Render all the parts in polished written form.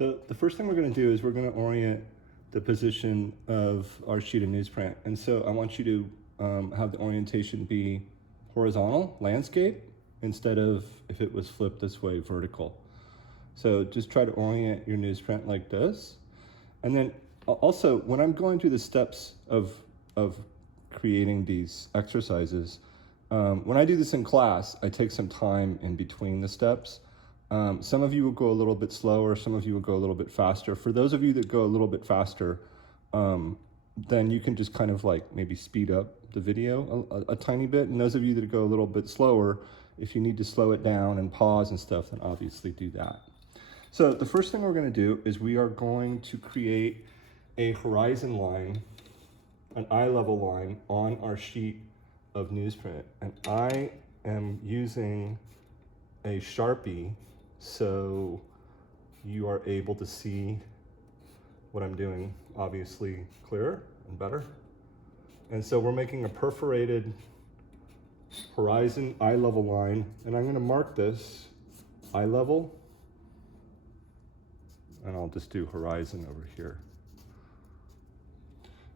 So the first thing we're going to do is we're going to orient the position of our sheet of newsprint. And so I want you to have the orientation be horizontal, landscape, instead of, if it was flipped this way, vertical. So just try to orient your newsprint like this. And then also, when I'm going through the steps of creating these exercises, when I do this in class, I take some time in between the steps. Some of you will go a little bit slower, some of you will go a little bit faster. For those of you that go a little bit faster, then you can just kind of like maybe speed up the video a tiny bit. And those of you that go a little bit slower, if you need to slow it down and pause and stuff, then obviously do that. So the first thing we're going to do is we are going to create a horizon line, an eye level line on our sheet of newsprint. And I am using a Sharpie so you are able to see what I'm doing, obviously clearer and better. And so we're making a perforated horizon eye level line, and I'm going to mark this eye level, and I'll just do horizon over here.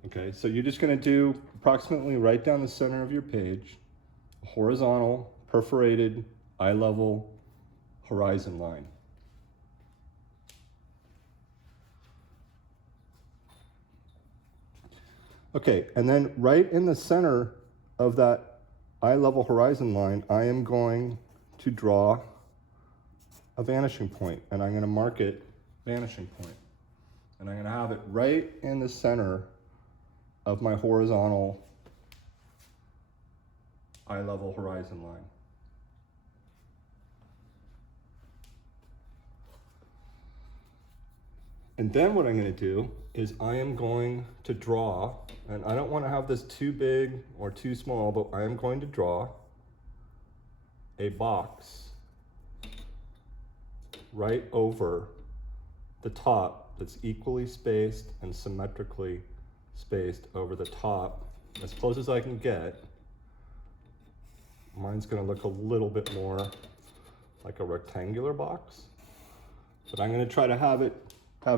Okay, so you're just going to do approximately right down the center of your page, a horizontal perforated eye level horizon line. Okay, and then right in the center of that eye level horizon line, I am going to draw a vanishing point, and I'm going to mark it vanishing point. And I'm going to have it right in the center of my horizontal eye level horizon line. And then what I'm going to do is I am going to draw, and I don't want to have this too big or too small, but I am going to draw a box right over the top that's equally spaced and symmetrically spaced over the top, as close as I can get. Mine's going to look a little bit more like a rectangular box, but I'm going to try to have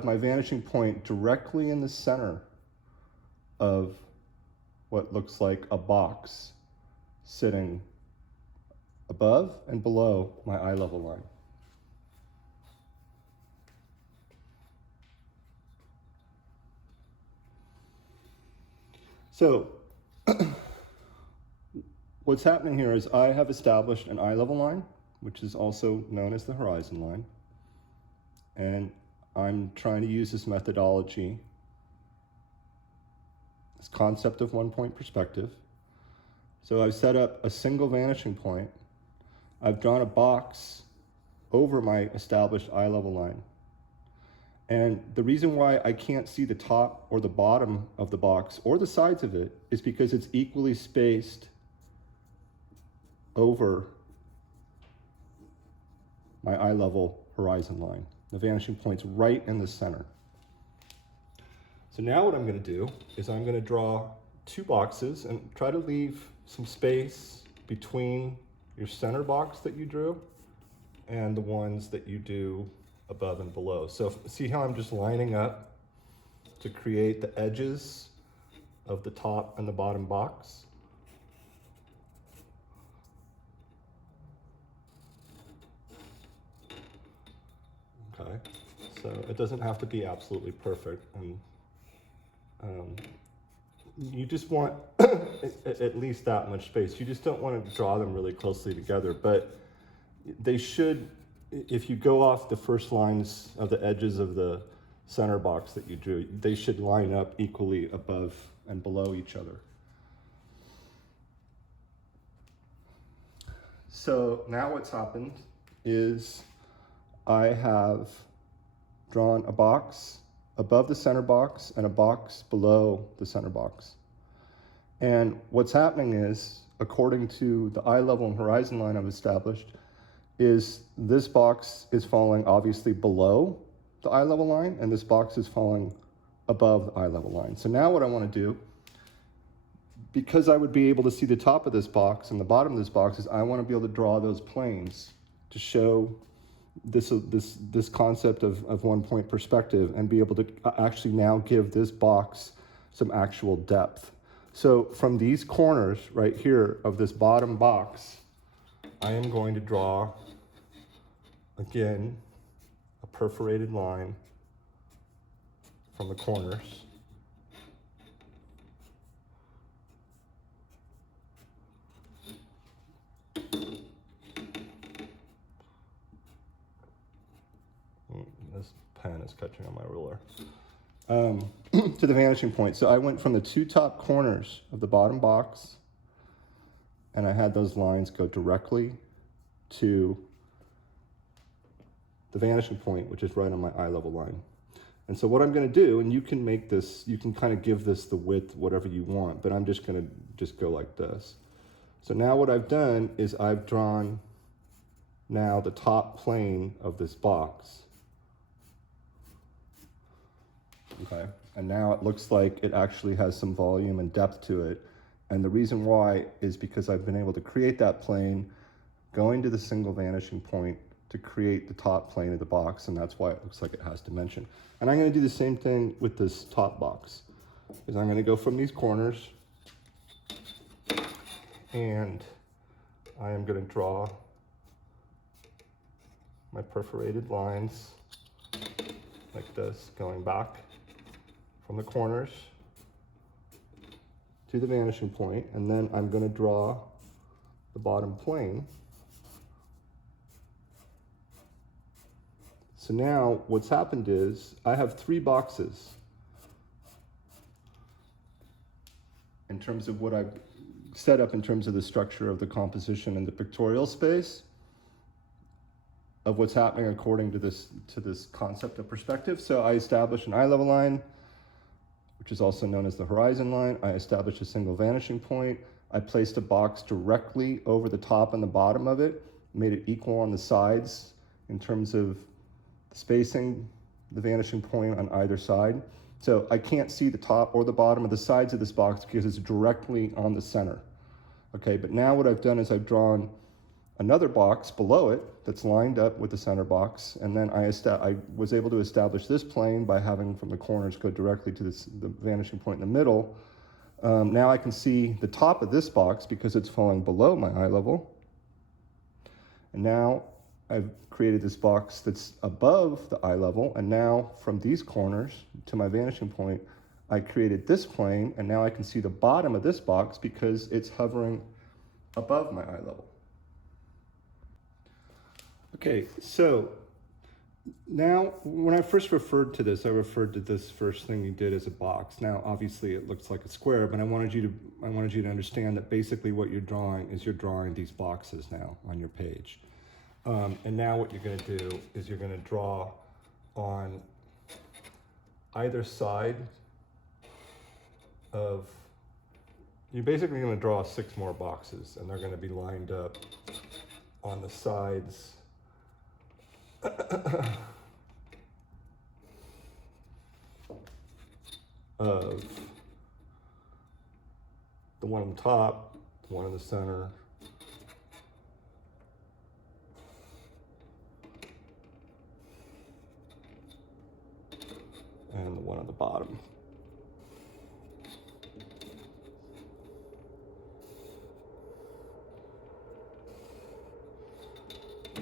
my vanishing point directly in the center of what looks like a box sitting above and below my eye level line. So what's happening here is I have established an eye level line, which is also known as the horizon line. And I'm trying to use this methodology, this concept of one-point perspective. So I've set up a single vanishing point. I've drawn a box over my established eye level line. And the reason why I can't see the top or the bottom of the box or the sides of it is because it's equally spaced over my eye level horizon line. The vanishing point's right in the center. So now what I'm going to do is I'm going to draw two boxes and try to leave some space between your center box that you drew and the ones that you do above and below. So see how I'm just lining up to create the edges of the top and the bottom box? Okay, so it doesn't have to be absolutely perfect, and you just want at least that much space. You just don't want to draw them really closely together, but they should, if you go off the first lines of the edges of the center box that you drew, they should line up equally above and below each other. So now what's happened is I have drawn a box above the center box and a box below the center box. And what's happening is, according to the eye level and horizon line I've established, is this box is falling obviously below the eye level line, and this box is falling above the eye level line. So now what I want to do, because I would be able to see the top of this box and the bottom of this box, is I want to be able to draw those planes to show this concept of 1-point perspective and be able to actually now give this box some actual depth. So from these corners right here of this bottom box, I am going to draw, again, a perforated line from the corners. This pen is catching on my ruler. To the vanishing point. So I went from the two top corners of the bottom box, and I had those lines go directly to the vanishing point, which is right on my eye level line. And so what I'm going to do, and you can make this, you can kind of give this the width, whatever you want, but I'm just going to just go like this. So now what I've done is I've drawn now the top plane of this box. Okay, and now it looks like it actually has some volume and depth to it. And the reason why is because I've been able to create that plane going to the single vanishing point to create the top plane of the box, and that's why it looks like it has dimension. And I'm going to do the same thing with this top box, is I'm going to go from these corners, and I am going to draw my perforated lines like this, going back from the corners to the vanishing point, and then I'm going to draw the bottom plane. So now what's happened is I have 3 boxes in terms of what I've set up in terms of the structure of the composition and the pictorial space of what's happening according to this concept of perspective. So I established an eye level line, which is also known as the horizon line. I established a single vanishing point. I placed a box directly over the top and the bottom of it, made it equal on the sides in terms of the spacing, the vanishing point on either side. So I can't see the top or the bottom of the sides of this box because it's directly on the center. Okay, but now what I've done is I've drawn another box below it that's lined up with the center box, and then I was able to establish this plane by having from the corners go directly to the vanishing point in the middle. Now I can see the top of this box because it's falling below my eye level. And now I've created this box that's above the eye level, and now from these corners to my vanishing point, I created this plane, and now I can see the bottom of this box because it's hovering above my eye level. Okay, so now when I first referred to this, I referred to this first thing you did as a box. Now, obviously it looks like a square, but I wanted you to understand that basically what you're drawing is you're drawing these boxes now on your page. And now what you're going to do is you're going to draw on either side of, you're basically going to draw 6 more boxes, and they're going to be lined up on the sides of the one on the top, the one in the center, and the one on the bottom.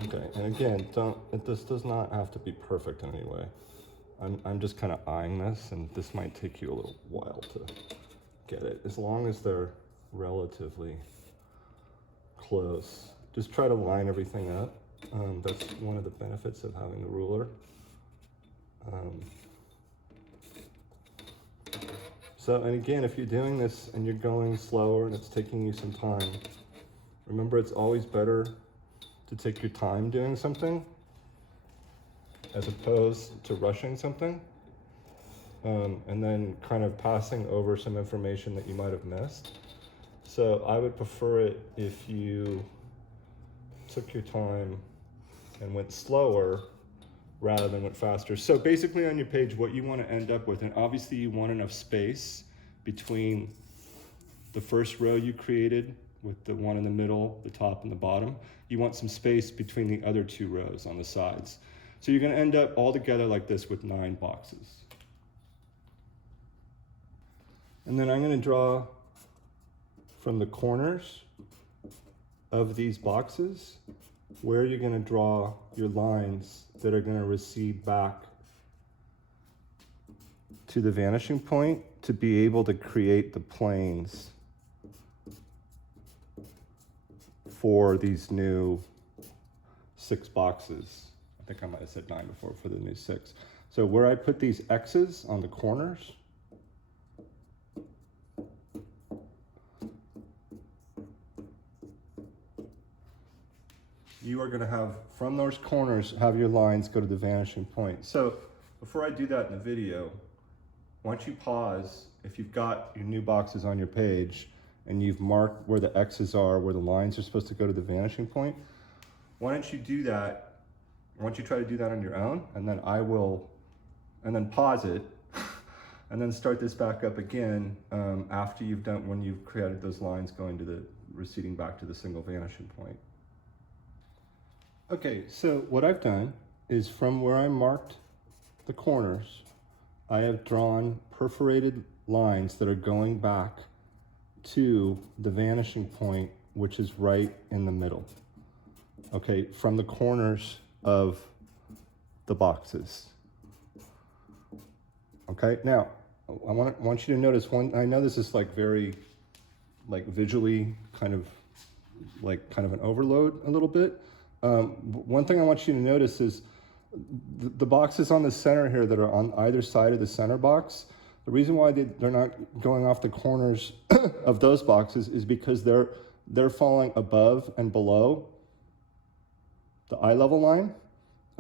Okay, and again, this does not have to be perfect in any way. I'm just kind of eyeing this, and this might take you a little while to get it. As long as they're relatively close, just try to line everything up. That's one of the benefits of having the ruler. And again, if you're doing this and you're going slower and it's taking you some time, remember it's always better to take your time doing something as opposed to rushing something, and then kind of passing over some information that you might have missed. So I would prefer it if you took your time and went slower rather than went faster. So basically on your page, what you want to end up with, and obviously you want enough space between the first row you created with the one in the middle, the top and the bottom. You want some space between the other two rows on the sides. So you're gonna end up all together like this with 9 boxes. And then I'm gonna draw from the corners of these boxes where you're gonna draw your lines that are gonna recede back to the vanishing point to be able to create the planes for these new 6 boxes. I think I might have said 9 before for the new 6. So where I put these X's on the corners, you are going to have, from those corners, have your lines go to the vanishing point. So before I do that in the video, why don't you pause if you've got your new boxes on your page and you've marked where the X's are, where the lines are supposed to go to the vanishing point. Why don't you do that? Why don't you try to do that on your own? And then and then pause it and then start this back up again after you've done, when you've created those lines going to the, receding back to the single vanishing point. Okay, so what I've done is from where I marked the corners, I have drawn perforated lines that are going back to the vanishing point, which is right in the middle. Okay, from the corners of the boxes. Okay, now I want you to notice one. I know this is like very, like visually kind of an overload a little bit. One thing I want you to notice is the boxes on the center here that are on either side of the center box. The reason why they're not going off the corners of those boxes is because they're falling above and below the eye level line.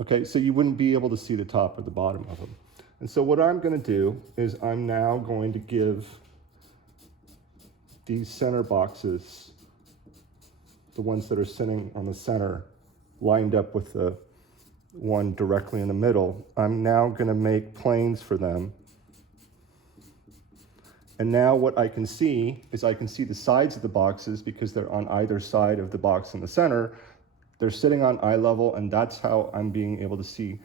Okay, so you wouldn't be able to see the top or the bottom of them. And so what I'm going to do is I'm now going to give these center boxes, the ones that are sitting on the center, lined up with the one directly in the middle, I'm now going to make planes for them. And now what I can see is I can see the sides of the boxes because they're on either side of the box in the center. They're sitting on eye level, and that's how I'm being able to see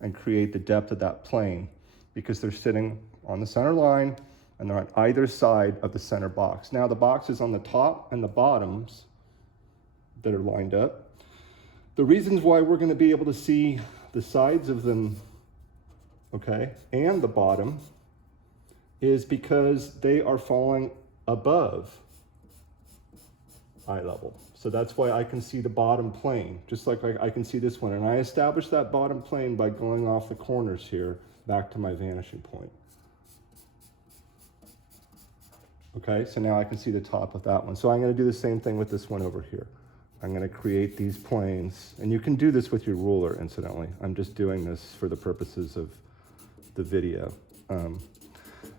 and create the depth of that plane, because they're sitting on the center line and they're on either side of the center box. Now the boxes on the top and the bottoms that are lined up, the reasons why we're going to be able to see the sides of them, okay, and the bottom, is because they are falling above eye level. So that's why I can see the bottom plane, just like I can see this one. And I established that bottom plane by going off the corners here back to my vanishing point. Okay, so now I can see the top of that one. So I'm going to do the same thing with this one over here. I'm going to create these planes, and you can do this with your ruler, incidentally. I'm just doing this for the purposes of the video.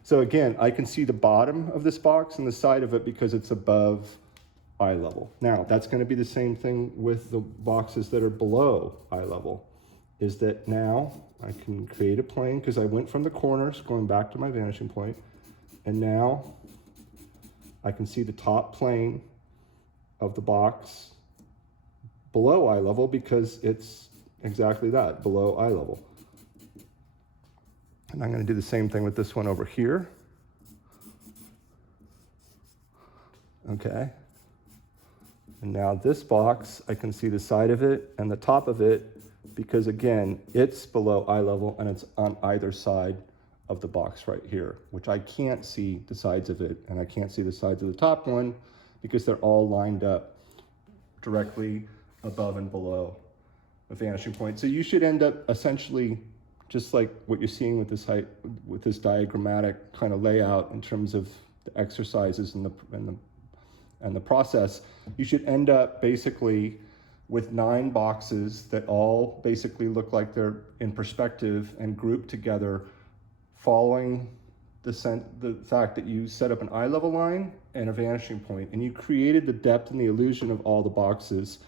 So again, I can see the bottom of this box and the side of it because it's above eye level. Now, that's going to be the same thing with the boxes that are below eye level, is that now I can create a plane because I went from the corners going back to my vanishing point, and now I can see the top plane of the box below eye level because it's exactly that, below eye level. And I'm going to do the same thing with this one over here. Okay. And now this box, I can see the side of it and the top of it because, again, it's below eye level and it's on either side of the box right here, which I can't see the sides of it, and I can't see the sides of the top one because they're all lined up directly above and below the vanishing point. So you should end up essentially just like what you're seeing with this height, with this diagrammatic kind of layout in terms of the exercises and the process. You should end up basically with 9 boxes that all basically look like they're in perspective and grouped together, following the fact that you set up an eye level line and a vanishing point, and you created the depth and the illusion of all the boxes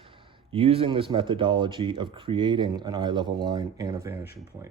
using this methodology of creating an eye level line and a vanishing point.